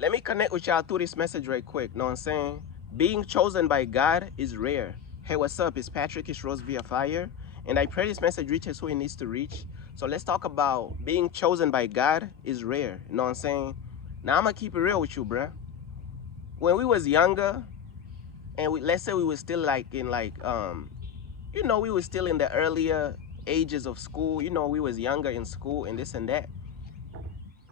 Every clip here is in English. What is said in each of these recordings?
Let me connect with y'all through this message right quick. Know what I'm saying? Being chosen by God is rare. Hey, what's up? It's Patrick. It's Rose via Fire. And I pray this message reaches who it needs to reach. So let's talk about being chosen by God is rare. You know what I'm saying? Now I'm gonna keep it real with you, bruh. When we was younger, and let's say we were still like in we were still in the earlier ages of school. We was younger in school and this and that.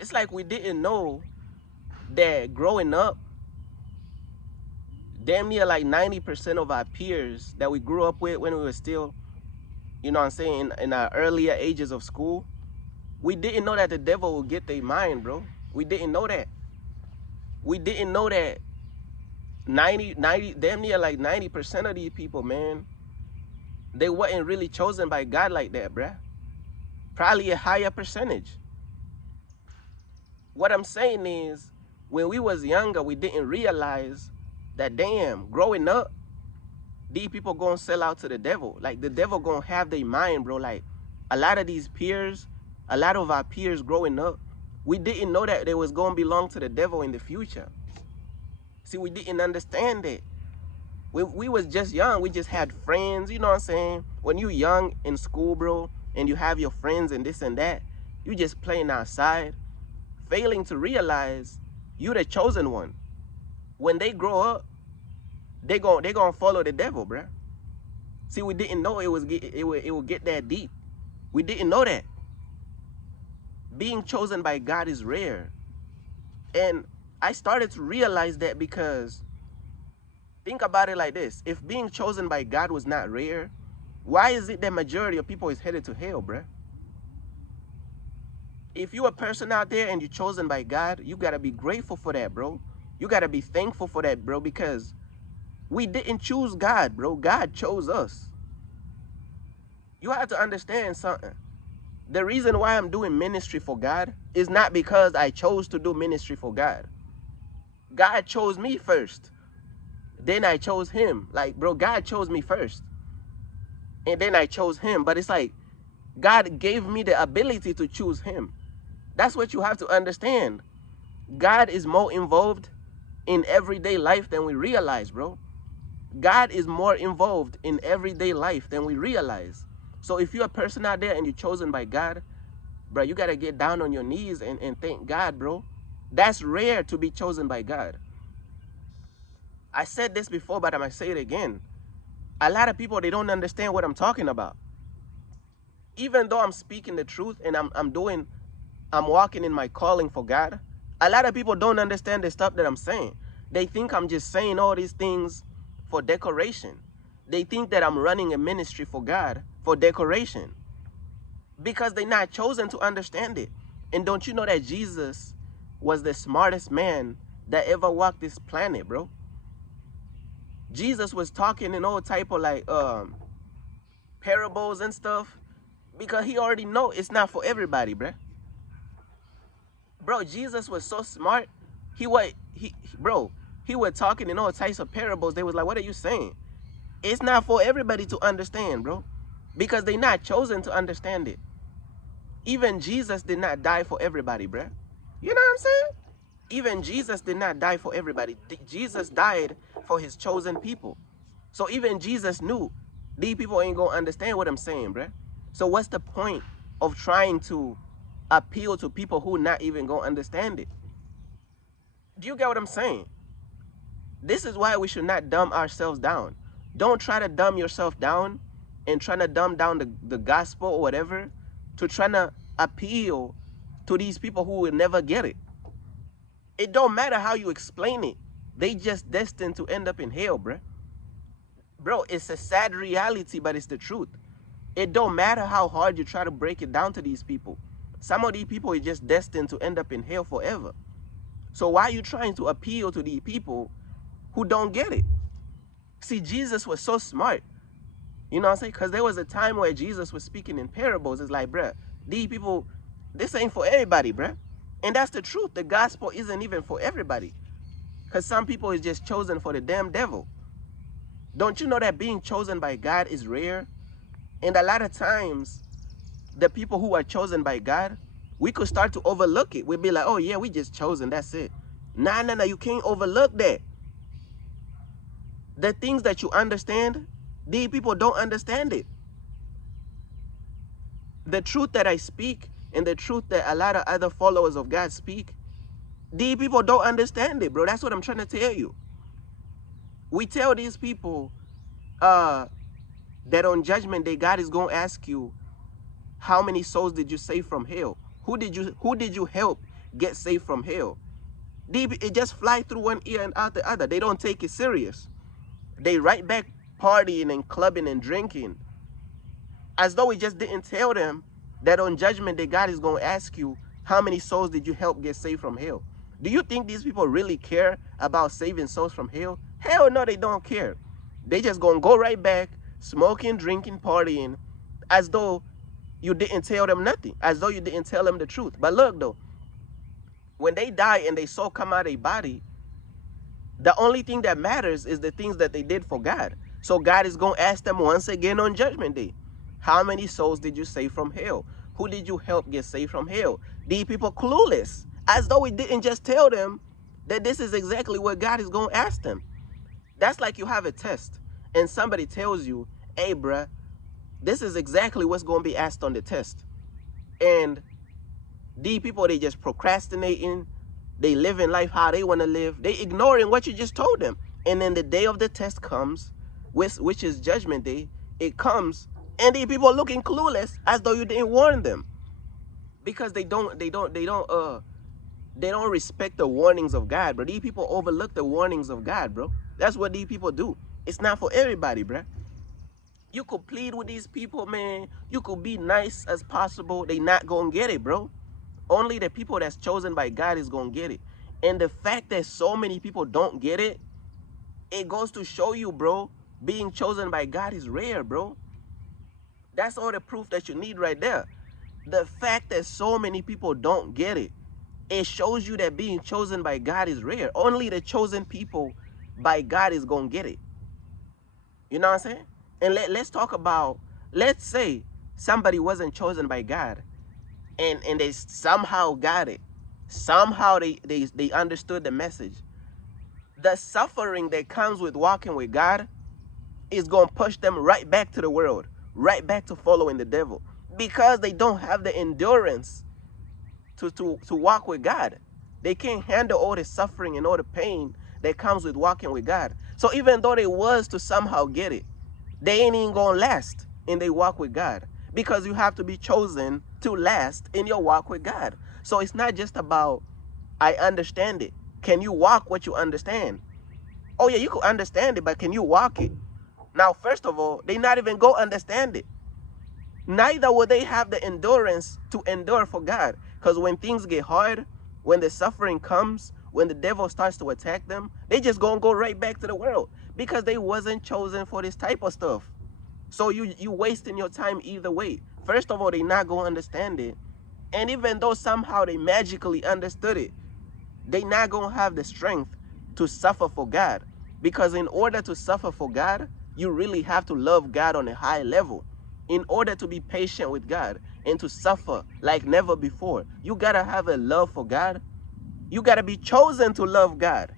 It's like we didn't know that growing up, damn near like 90% of our peers that we grew up with when we were still, in our earlier ages of school, we didn't know that the devil would get their mind, bro. We didn't know that. We didn't know that 90, damn near like 90% of these people, man, they weren't really chosen by God like that, bruh. Probably a higher percentage. What I'm saying is, when we was younger, we didn't realize that, damn, growing up, these people gonna sell out to the devil. Like, the devil gonna have their mind, bro. Like, a lot of these peers, a lot of our peers growing up, we didn't know that they was gonna belong to the devil in the future. See, we didn't understand it. We was just young. We just had friends, you know what I'm saying? When you young in school, bro, and you have your friends and this and that, you just playing outside, failing to realize you the chosen one. When they grow up, they gonna follow the devil, bruh. See, we didn't know it would get that deep. We didn't know that. Being chosen by God is rare. And I started to realize that because, think about it like this. If being chosen by God was not rare, why is it that majority of people is headed to hell, bruh? If you're a person out there and you're chosen by God, you gotta be grateful for that, bro. You gotta be thankful for that, bro, because we didn't choose God, bro. God chose us. You have to understand something. The reason why I'm doing ministry for God is not because I chose to do ministry for God. God chose me first. Then I chose him. Like, bro, God chose me first. And then I chose him. But it's like, God gave me the ability to choose him. That's what you have to understand. God is more involved in everyday life than we realize, bro. God is more involved in everyday life than we realize. So if you're a person out there and you're chosen by God, bro, you got to get down on your knees and thank God, bro. That's rare to be chosen by God. I said this before, but I might say it again. A lot of people, they don't understand what I'm talking about. Even though I'm speaking the truth and I'm walking in my calling for God, a lot of people don't understand the stuff that I'm saying. They think I'm just saying all these things for decoration. They think that I'm running a ministry for God for decoration because they're not chosen to understand it. And don't you know that Jesus was the smartest man that ever walked this planet, bro? Jesus was talking in all type of parables and stuff because he already know it's not for everybody, bro. Bro, Jesus was so smart. Bro, he was talking in all types of parables. They was like, what are you saying? It's not for everybody to understand, bro, because they not chosen to understand it. Even Jesus did not die for everybody, bro. You know what I'm saying? Even Jesus did not die for everybody. Jesus died for his chosen people. So even Jesus knew these people ain't gonna understand what I'm saying, bro. So what's the point of trying to appeal to people who not even gonna understand it? Do you get what I'm saying? This is why we should not dumb ourselves down. Don't try to dumb yourself down and trying to dumb down the gospel or whatever to trying to appeal to these people who will never get it. It don't matter how you explain it. They just destined to end up in hell, bro. Bro, it's a sad reality, but it's the truth. It don't matter how hard you try to break it down to these people. Some of these people are just destined to end up in hell forever. So why are you trying to appeal to these people who don't get it? See, Jesus was so smart. You know what I'm saying? Because there was a time where Jesus was speaking in parables. It's like, bruh, these people, this ain't for everybody, bruh. And that's the truth. The gospel isn't even for everybody. Because some people is just chosen for the damn devil. Don't you know that being chosen by God is rare? And a lot of times, the people who are chosen by God, we could start to overlook it. We'd be like, oh yeah, we just chosen, that's it. Nah, you can't overlook that. The things that you understand, these people don't understand it. The truth that I speak and the truth that a lot of other followers of God speak, these people don't understand it, bro. That's what I'm trying to tell you. We tell these people that on Judgment Day, God is going to ask you, how many souls did you save from hell? Who did you help get saved from hell? It just fly through one ear and out the other. They don't take it serious. They right back partying and clubbing and drinking, as though we just didn't tell them that on Judgment Day, God is going to ask you, how many souls did you help get saved from hell? Do you think these people really care about saving souls from hell? Hell no, they don't care. They just going to go right back, smoking, drinking, partying, as though you didn't tell them nothing, as though you didn't tell them the truth. But look, though, when they die and they soul come out of their body, the only thing that matters is the things that they did for God. So God is going to ask them once again on Judgment Day, how many souls did you save from hell? Who did you help get saved from hell? These people clueless, as though we didn't just tell them that this is exactly what God is going to ask them. That's like you have a test and somebody tells you, hey, bruh, this is exactly what's going to be asked on the test. And these people, they just procrastinating. They living life how they want to live. They ignoring what you just told them. And then the day of the test comes, which is Judgment Day. It comes, and these people are looking clueless, as though you didn't warn them, because they don't respect the warnings of God, bro. These people overlook the warnings of God, bro. That's what these people do. It's not for everybody, bro. You could plead with these people, man. You could be nice as possible. They not gonna get it, bro. Only the people that's chosen by God is gonna get it. And the fact that so many people don't get it, it goes to show you, bro, being chosen by God is rare, bro. That's all the proof that you need right there. The fact that so many people don't get it, it shows you that being chosen by God is rare. Only the chosen people by God is gonna get it. You know what I'm saying? And let's talk about, let's say somebody wasn't chosen by God and they somehow got it. Somehow they understood the message. The suffering that comes with walking with God is going to push them right back to the world, right back to following the devil, because they don't have the endurance to walk with God. They can't handle all the suffering and all the pain that comes with walking with God. So even though they was to somehow get it, they ain't even gonna last in their walk with God, because you have to be chosen to last in your walk with God. So it's not just about, I understand it. Can you walk what you understand? Oh yeah, you can understand it, but can you walk it? Now, first of all, they not even go understand it. Neither will they have the endurance to endure for God. Because when things get hard, when the suffering comes, when the devil starts to attack them, they just gonna go right back to the world, because they wasn't chosen for this type of stuff. So you wasting your time either way. First of all, they not gonna understand it. And even though somehow they magically understood it, they not gonna have the strength to suffer for God. Because in order to suffer for God, you really have to love God on a high level. In order to be patient with God and to suffer like never before, you gotta have a love for God. You gotta be chosen to love God.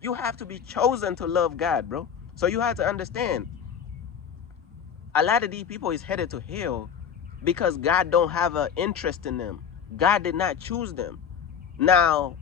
You have to be chosen to love God, bro. So you have to understand, a lot of these people is headed to hell because God don't have an interest in them. God did not choose them. Now,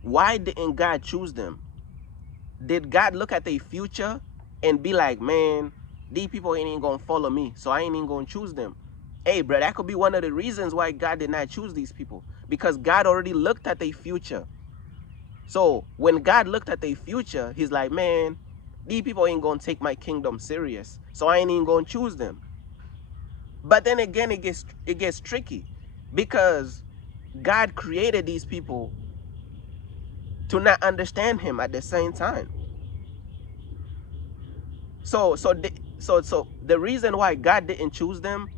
why didn't God choose them? Did God look at their future and be like, man, these people ain't even gonna follow me, so I ain't even gonna choose them? Hey, bro, that could be one of the reasons why God did not choose these people, because God already looked at their future. So when God looked at their future, he's like, man, these people ain't gonna take my kingdom serious, so I ain't even gonna choose them. But then again, it gets tricky, because God created these people to not understand him at the same time. So the reason why God didn't choose them,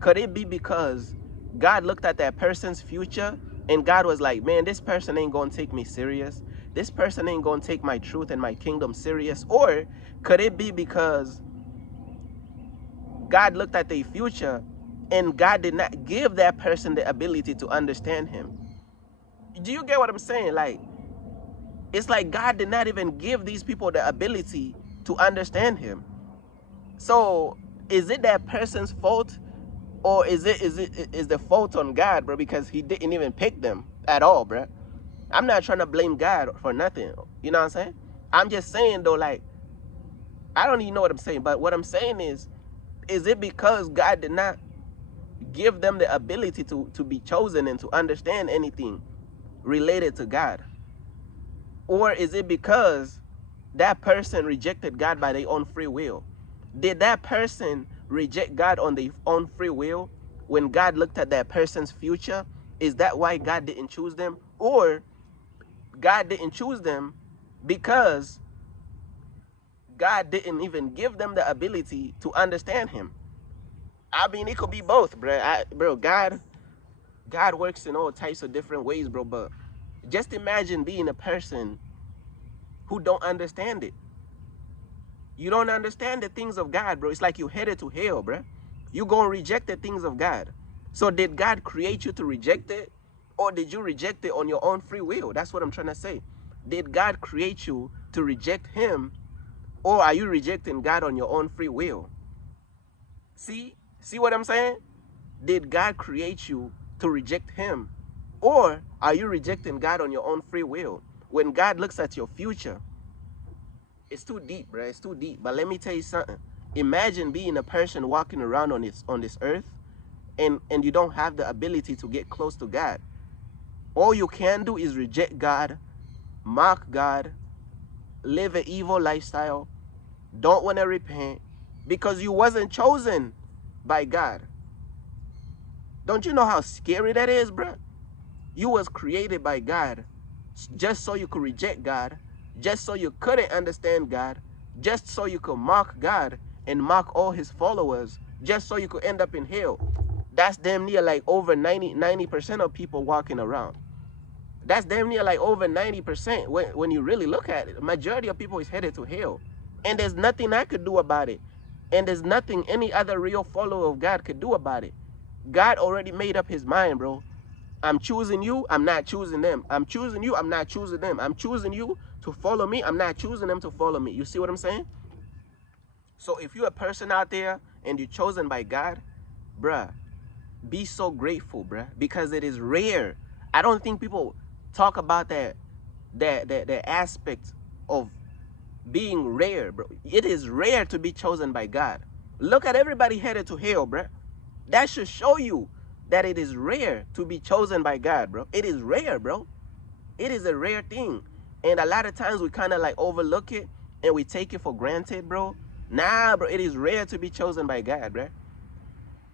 could it be because God looked at that person's future and God was like, man, this person ain't gonna take me serious. This person ain't gonna take my truth and my kingdom serious. Or could it be because God looked at their future and God did not give that person the ability to understand him? Do you get what I'm saying? Like, It's like God did not even give these people the ability to understand him. So is it that person's fault, or is the fault on God, bro? Because he didn't even pick them at all, bro. I'm not trying to blame God for nothing. You know what I'm saying? I'm just saying though, like, I don't even know what I'm saying, but what I'm saying is it because God did not give them the ability to be chosen and to understand anything related to God? Or is it because that person rejected God by their own free will? Did that person reject God on their own free will when God looked at that person's future? Is that why God didn't choose them? Or God didn't choose them because God didn't even give them the ability to understand him? I mean, it could be both, bro. God works in all types of different ways, bro. But just imagine being a person who don't understand it. You don't understand the things of God, bro. It's like you headed to hell, bro. You gonna reject the things of God. So did God create you to reject it? Or did you reject it on your own free will? That's what I'm trying to say. Did God create you to reject him? Or are you rejecting God on your own free will? See what I'm saying? Did God create you to reject him? Or are you rejecting God on your own free will? When God looks at your future, it's too deep, bro. It's too deep. But let me tell you something. Imagine being a person walking around on this earth, and you don't have the ability to get close to God. All you can do is reject God, mock God, live an evil lifestyle, don't want to repent because you wasn't chosen by God. Don't you know how scary that is, bro? You was created by God just so you could reject God, just so you couldn't understand God, just so you could mock God and mock all his followers, just so you could end up in hell. That's damn near like over 90% of people walking around. That's damn near like over 90% when you really look at it. The majority of people is headed to hell. And there's nothing I could do about it. And there's nothing any other real follower of God could do about it. God already made up his mind, bro. I'm choosing you, I'm not choosing them. I'm choosing you, I'm not choosing them. I'm choosing you to follow me, I'm not choosing them to follow me. You see what I'm saying? So if you're a person out there and you're chosen by God, bruh, be so grateful, bruh, because it is rare. I don't think people talk about that aspect of being rare, bro. It is rare to be chosen by God. Look at everybody headed to hell, bruh. That should show you that it is rare to be chosen by God, bro. It is rare, bro. It is a rare thing. And a lot of times we kind of like overlook it and we take it for granted, bro. Nah, bro, it is rare to be chosen by God, bro.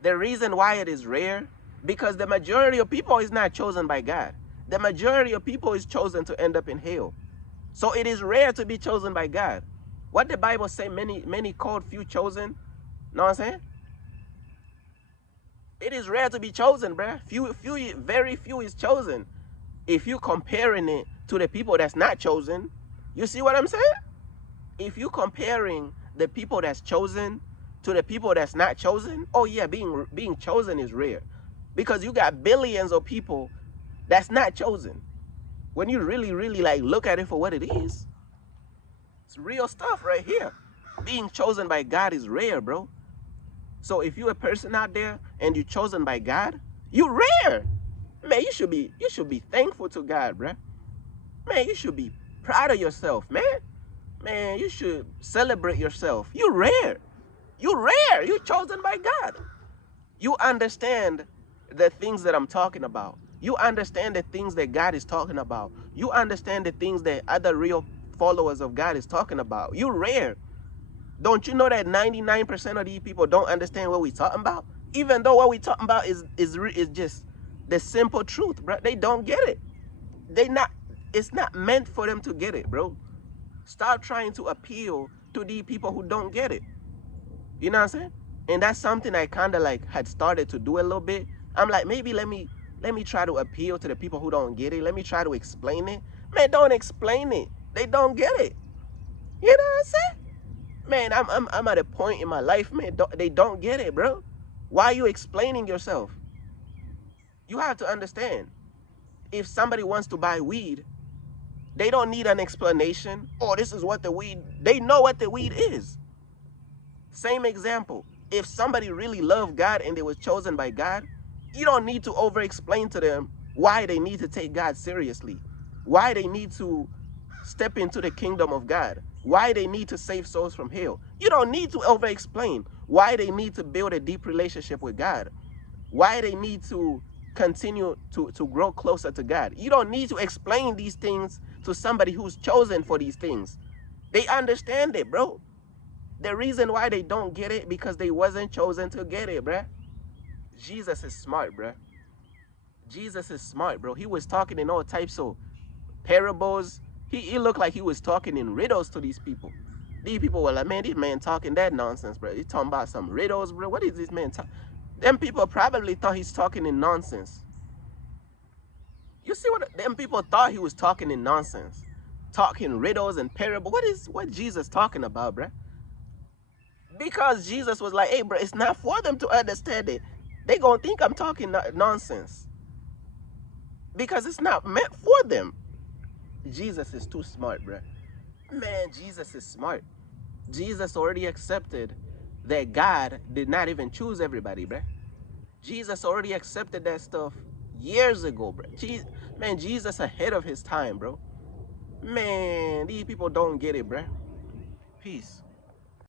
The reason why it is rare, because the majority of people is not chosen by God. The majority of people is chosen to end up in hell. So it is rare to be chosen by God. What the Bible say, many called, few chosen. Know what I'm saying? It is rare to be chosen, bruh. Very few is chosen. If you comparing it to the people that's not chosen, you see what I'm saying? If you comparing the people that's chosen to the people that's not chosen, oh yeah, being chosen is rare. Because you got billions of people that's not chosen. When you really like look at it for what it is, it's real stuff right here. Being chosen by God is rare, bro. So if you're a person out there and you're chosen by God, you're rare. Man, you should be thankful to God, bruh. Man, you should be proud of yourself, man. Man, you should celebrate yourself. You're rare. You're rare. You're chosen by God. You understand the things that I'm talking about. You understand the things that God is talking about. You understand the things that other real followers of God is talking about. You're rare. Don't you know that 99% of these people don't understand what we're talking about? Even though what we're talking about is just the simple truth, bro. They don't get it. It's not meant for them to get it, bro. Stop trying to appeal to these people who don't get it. You know what I'm saying? And that's something I kind of like had started to do a little bit. I'm like, maybe let me try to appeal to the people who don't get it. Let me try to explain it. Man, don't explain it. They don't get it. You know what I'm saying? Man, I'm at a point in my life, man, they don't get it, bro. Why are you explaining yourself? You have to understand. If somebody wants to buy weed, They don't need an explanation. Oh, this is what the weed, they know what the weed is. Same example. If somebody really loved God and they was chosen by God, you don't need to over explain to them why they need to take God seriously, why they need to step into the kingdom of God, why they need to save souls from hell. You don't need to over explain why they need to build a deep relationship with God, why they need to continue to grow closer to God. You don't need to explain these things to somebody who's chosen for these things. They understand it, bro. The reason why they don't get it, because they wasn't chosen to get it, bruh. Jesus is smart, bruh. Jesus is smart, bro. He was talking in all types of parables. He looked like he was talking in riddles to these people. These people were like, man, this man talking that nonsense, bro. He's talking about some riddles, bro. What is this man talking? Them people probably thought he's talking in nonsense. You see what them people thought he was talking in nonsense, talking riddles and parables. What Jesus talking about, bro? Because Jesus was like, hey, bro, it's not for them to understand it. They gonna think I'm talking nonsense because it's not meant for them. Jesus is too smart, bro. Man, Jesus is smart. Jesus already accepted that God did not even choose everybody, bro. Jesus already accepted that stuff years ago, bro. Man, Jesus ahead of his time, bro. Man, these people don't get it, bro. Peace.